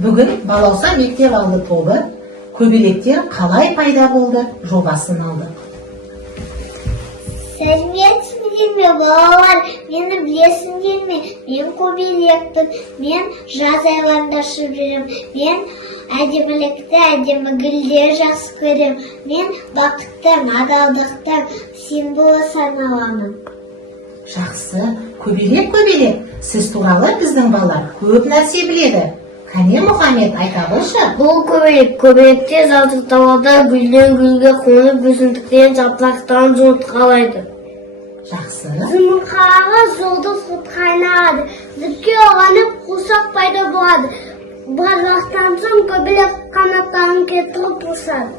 Бүгін балауса мектеп алды тобы көбелектер қалай пайда болды жобасын алды. Сәлеметсіздер ме, балалар? Мені білесіңдер ме? Мен көбелектім. Мен жаз айларында шығып жүрем. Мен әдемілікті, әдемі гүлдер жақсы көрем. Мен бақыттың, адалдықтың символы саналамын. Жақсы, көбелек, сіз туралы біздің балалар көп нәрсе біледі. Қане Мұхаммед, айта қойшы. Бұл көбелектер жабдықталада гүлден гүлге қонып өсімдіктен жапырақтан жұмыртқалайды. Жақсы. Жұмыртқаға жолды сут қайнағады. Жіпке оғанып қуыршақ пайда болады. Барлықтан соң көбелек қанаттарын кетіріп ұшады.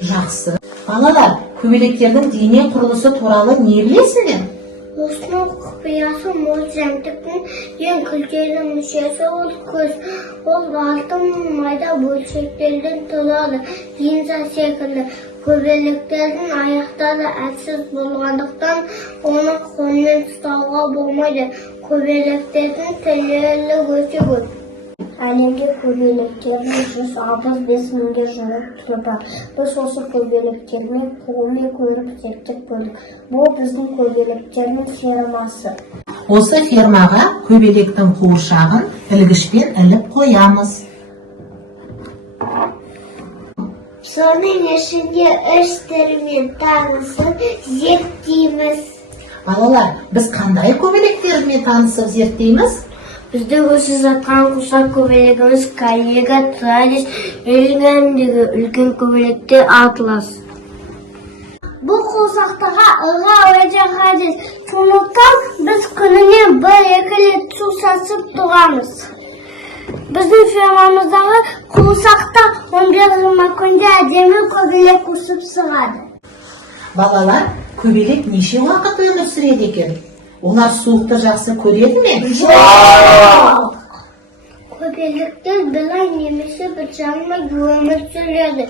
Жақсы. Балалар, көбелектердің дене құрылысы туралы не білесіңдер? Осының құпиясы мол жәндіктің ең күрделі мүшесі ол көз. Ол алтын майда бөлшектерден тұрады. Линза секілді. Көбелектердің аяқтары әлсіз болғандықтан оны қолмен ұстауға болмайды. Көбелектердің тілері өте көп. Әлемде көбелектердің 165 мыңға жуық түрі бар. Біз осы көбелектермен қолмен көріп зерттеп көрдік. Бұл біздің көбелектердің фермасы. Осы фермаға көбелектің қуыршағын ілгішпен іліп қоямыз. Соның ішінде үш түрімен танысып зерттейміз. Балалар, біз қандай көбелектермен танысып зерттейміз? Бізді өсіп жатқан құшақ көбелегіміз коллега Традис елгендегі үлкен көбелектер Атлас. Бұл құшақтарға ылға өте қажет. Сондықтан біз күніне 1-2 рет су шашып тұрамыз. Біздің фермамыздағы құшақта 15-20 күнде әдемі көбелек өсіп шығады. Балалар, көбелек неше уақыт өмір сүреді екен? Олар суықты жақсы көреді ме? Жоқ! Көбелектер бір ай немесе 1,5 ай өмір сүреді.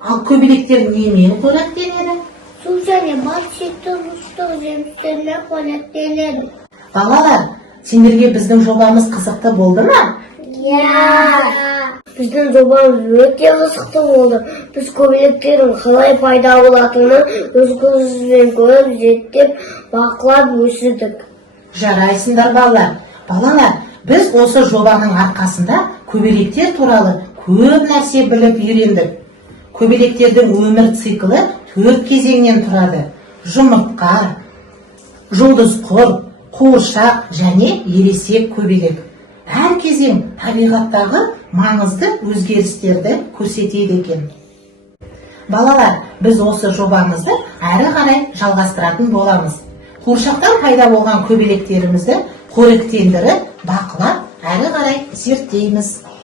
Ал көбелектер немен қоректенеді? Су және бал шекті ұштық жемістермен қоректенеді. Балалар, сендерге біздің жобамыз қызықты болды ма? Біздің жобамыз өте қызықты болды. Біз көбелектердің қалай пайда болатынын өз көзімізбен көріп, зерттеп, бақылап өсірдік. Жарайсыңдар балалар. Балалар, біз осы жобаның арқасында көбелектер туралы көп нәрсе біліп үйрендік. Көбелектердің өмір циклі 4 кезеңнен тұрады. Жұмыртқа, жұлдыз құр, қуыршақ және ересек көбелек. Әр кезең табиғаттағы маңызды өзгерістерді көрсетеді екен. Балалар, біз осы жобамызды әрі қарай жалғастыратын боламыз. Қуыршақтан пайда болған көбелектерімізді қоректендіріп, бақылап, әрі қарай зерттейміз.